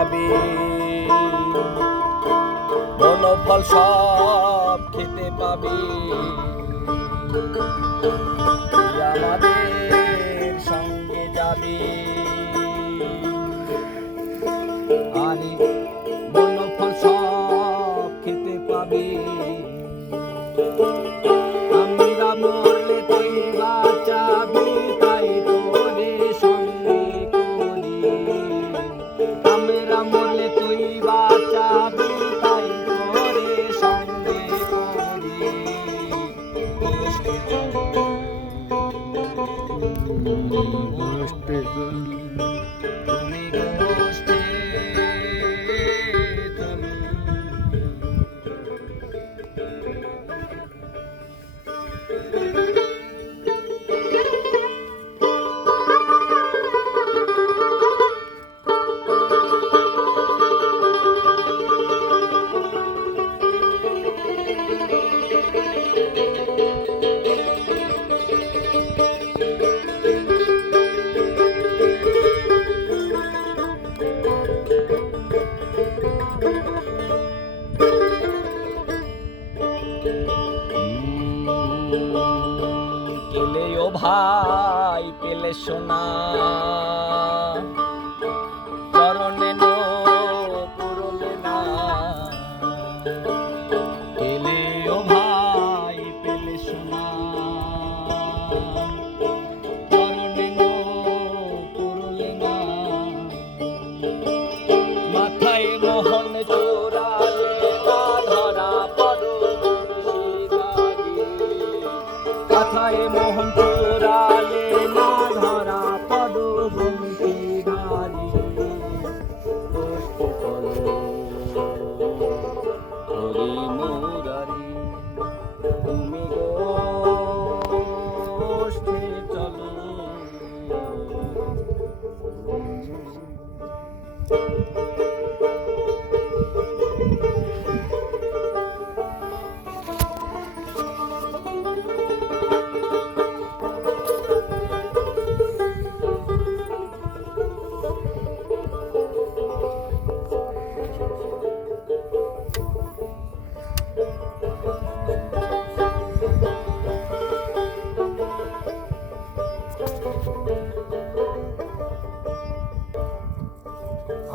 যাবি বনফল সব খেতে পাবে। আমাদের সঙ্গে যাবি। তুমি ভাই পেলে সোনা। মাথায় মোহন চোরালে না ধরা পড়ো বংশী গালি হরি গোষ্ঠে চলো।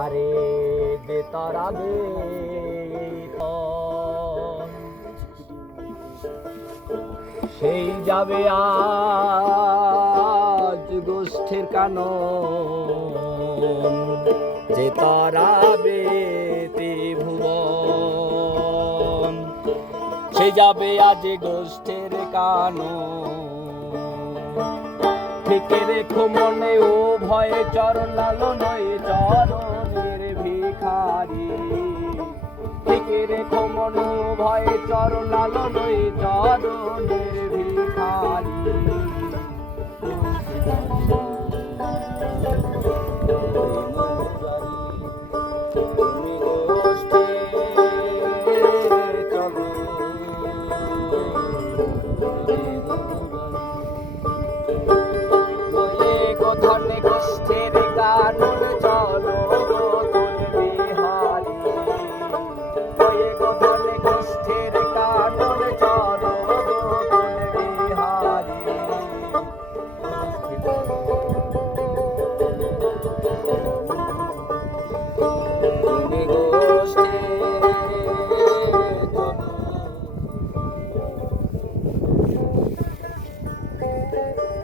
আরে বেতারা বে সেই যাবে আজ গোষ্ঠীর কানন, যে তারা বেতে ভুবন। সে যাবে আজ গোষ্ঠীর কানন। থেকে রেখো মনে ও ভয়ে চরণ লালনয়ে চরণের ভয়ে চরণ।